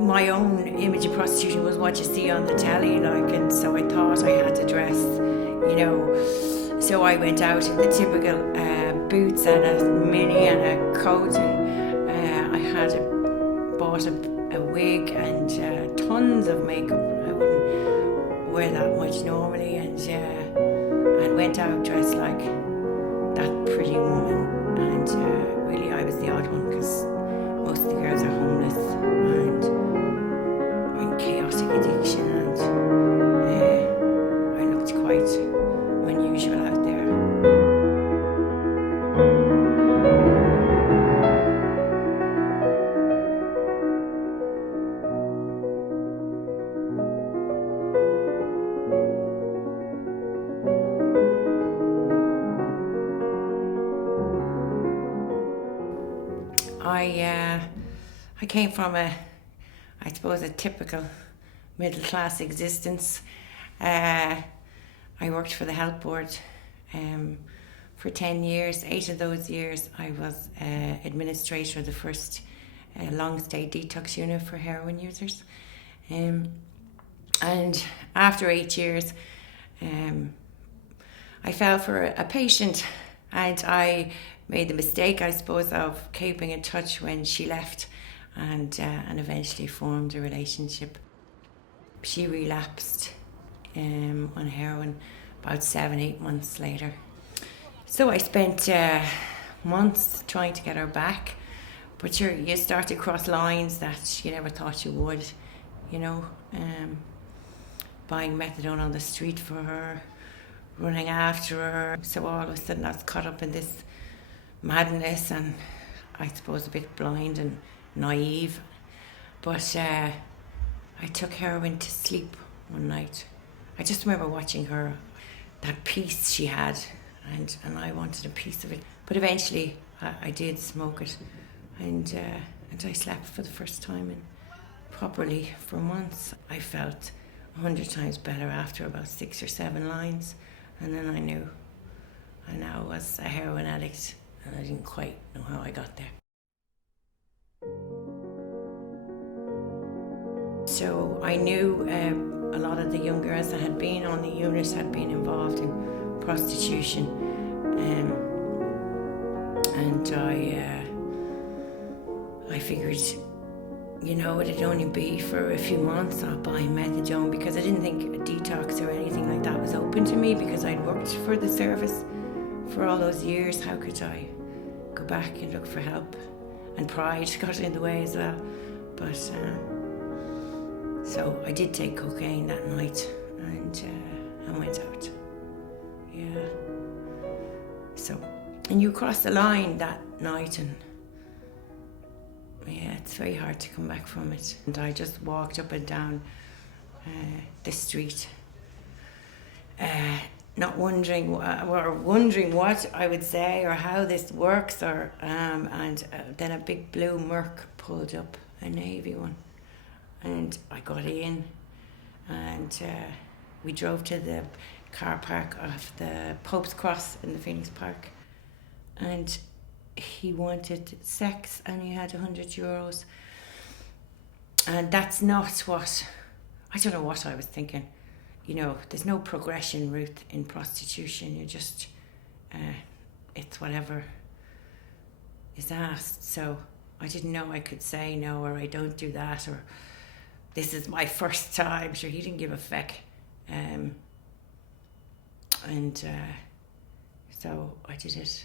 my own image of prostitution was what you see on the telly, like, and so I thought I had to dress, you know. So I went out in the typical boots and a mini and a coat, and I had bought a wig and tons of makeup. I wouldn't wear that much normally, and went out dressed like that pretty woman, and really I was the odd one because most of the girls are homeless and in chaotic addiction, and I looked quite unusual out there. I came from I suppose, a typical middle-class existence. I worked for the health board for 10 years. 8 of those years I was administrator of the first long-stay detox unit for heroin users. And after 8 years, I fell for a patient, and I made the mistake, I suppose, of keeping in touch when she left, and eventually formed a relationship. She relapsed on heroin about 7-8 months later. So I spent months trying to get her back, but you start to cross lines that you never thought you would, you know. Buying methadone on the street for her, running after her. So all of a sudden I was caught up in this madness, and I suppose a bit blind and naive, but I took heroin to sleep one night. I just remember watching her, that piece she had, and I wanted a piece of it. But eventually I did smoke it, and I slept for the first time and properly for months. I felt 100 times better after about 6 or 7 lines, and then I knew I now was a heroin addict, and I didn't quite know how I got there. So I knew a lot of the young girls that had been on the unit had been involved in prostitution, and I figured, you know, it'd only be for a few months. I'll buy methadone, because I didn't think a detox or anything like that was open to me, because I'd worked for the service for all those years. How could I go back and look for help? And pride got in the way as well. But so I did take cocaine that night, and went out. Yeah. So, and you cross the line that night, and yeah, it's very hard to come back from it. And I just walked up and down the street, not wondering what I would say or how this works, or and then a big blue Merc pulled up, a navy one, and I got in, and we drove to the car park of the Pope's Cross in the Phoenix Park, and he wanted sex, and he had €100, and that's not what, I don't know what I was thinking. You know, there's no progression route in prostitution. You just, it's whatever is asked. So I didn't know I could say no, or I don't do that, or this is my first time. Sure, he didn't give a feck. So I did it.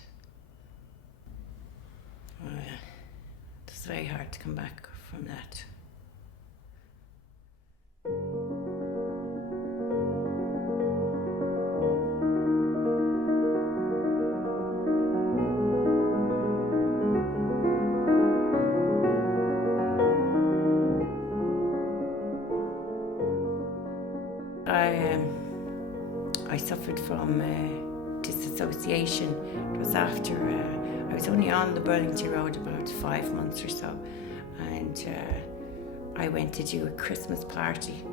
It's very hard to come back from that. I suffered from disassociation. It was after I was only on the Burlington Road about 5 months or so, and I went to do a Christmas party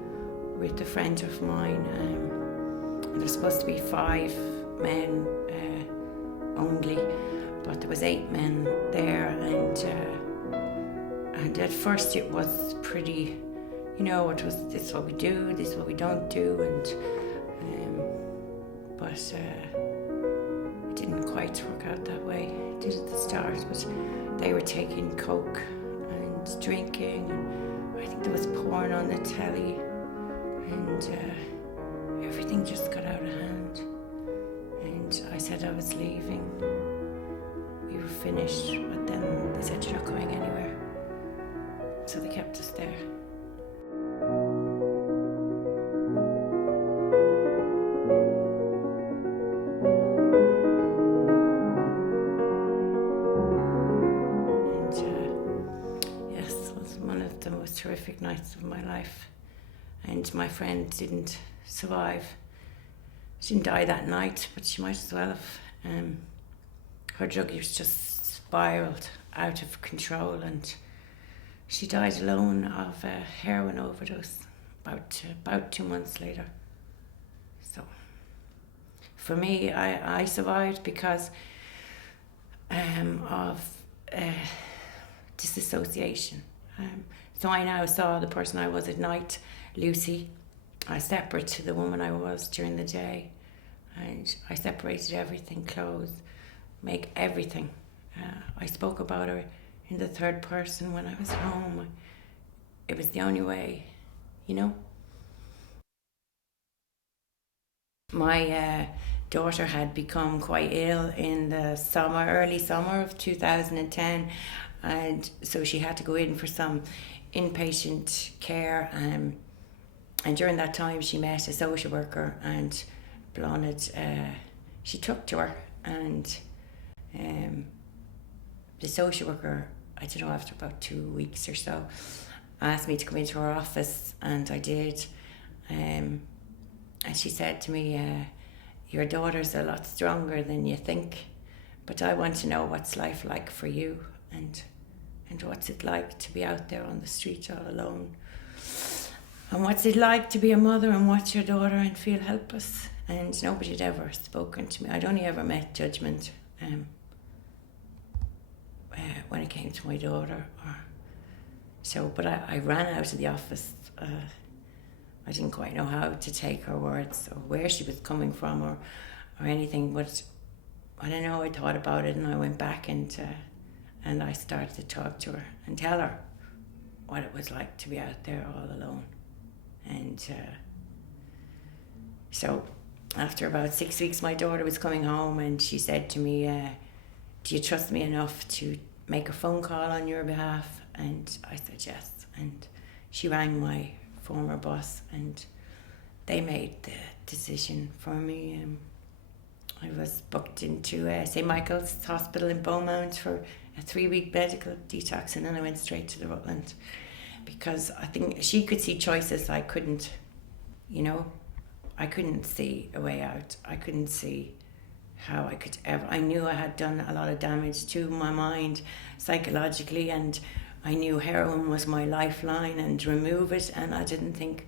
with a friend of mine. And there was supposed to be 5 men only, but there was 8 men there, and And at first it was pretty, it was this is what we do, this is what we don't do, but it didn't quite work out that way. It did at the start, but they were taking coke and drinking, and I think there was porn on the telly, and everything just got out of hand. And I said I was leaving. We were finished, but then they said, "You're not going anywhere." So they kept us there. The most terrific nights of my life, and my friend didn't survive. She didn't die that night, but she might as well have. Her drug use just spiraled out of control, and she died alone of a heroin overdose about 2 months later. So for me, I survived because of disassociation. So I now saw the person I was at night, Lucy. I was separate to the woman I was during the day, and I separated everything, clothes, make everything. I spoke about her in the third person when I was home. It was the only way, My daughter had become quite ill in the early summer of 2010, and so she had to go in for some inpatient care, and during that time she met a social worker, and she took to her, and the social worker, I don't know, after about 2 weeks or so, asked me to come into her office, and I did, and she said to me, "Your daughter's a lot stronger than you think, but I want to know what's life like for you, and what's it like to be out there on the street all alone, and what's it like to be a mother and watch your daughter and feel helpless." And nobody had ever spoken to me. I'd only ever met judgment when it came to my daughter. But I ran out of the office. I didn't quite know how to take her words or where she was coming from or anything, but I don't know, I thought about it, and I went back and I started to talk to her and tell her what it was like to be out there all alone. And so after about 6 weeks, my daughter was coming home, and she said to me, "Do you trust me enough to make a phone call on your behalf?" And I said yes. And she rang my former boss, and they made the decision for me. I was booked into St. Michael's Hospital in Beaumont for a 3-week medical detox, and then I went straight to the Rutland, because I think she could see choices I couldn't. I couldn't see a way out. I couldn't see how I could ever. I knew I had done a lot of damage to my mind psychologically, and I knew heroin was my lifeline, and to remove it, and I didn't think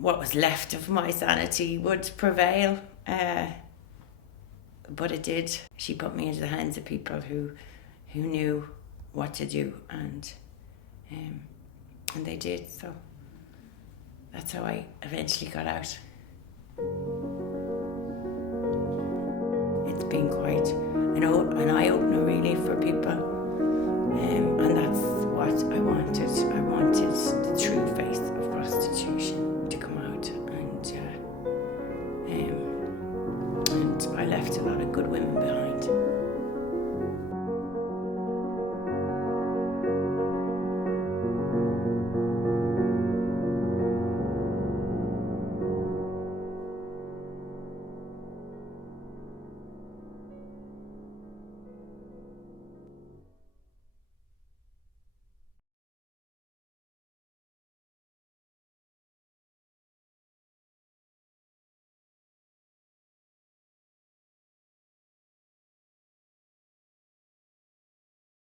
what was left of my sanity would prevail, but it did. She put me into the hands of people who knew what to do, and they did. So that's how I eventually got out. It's been quite an eye-opener really for people.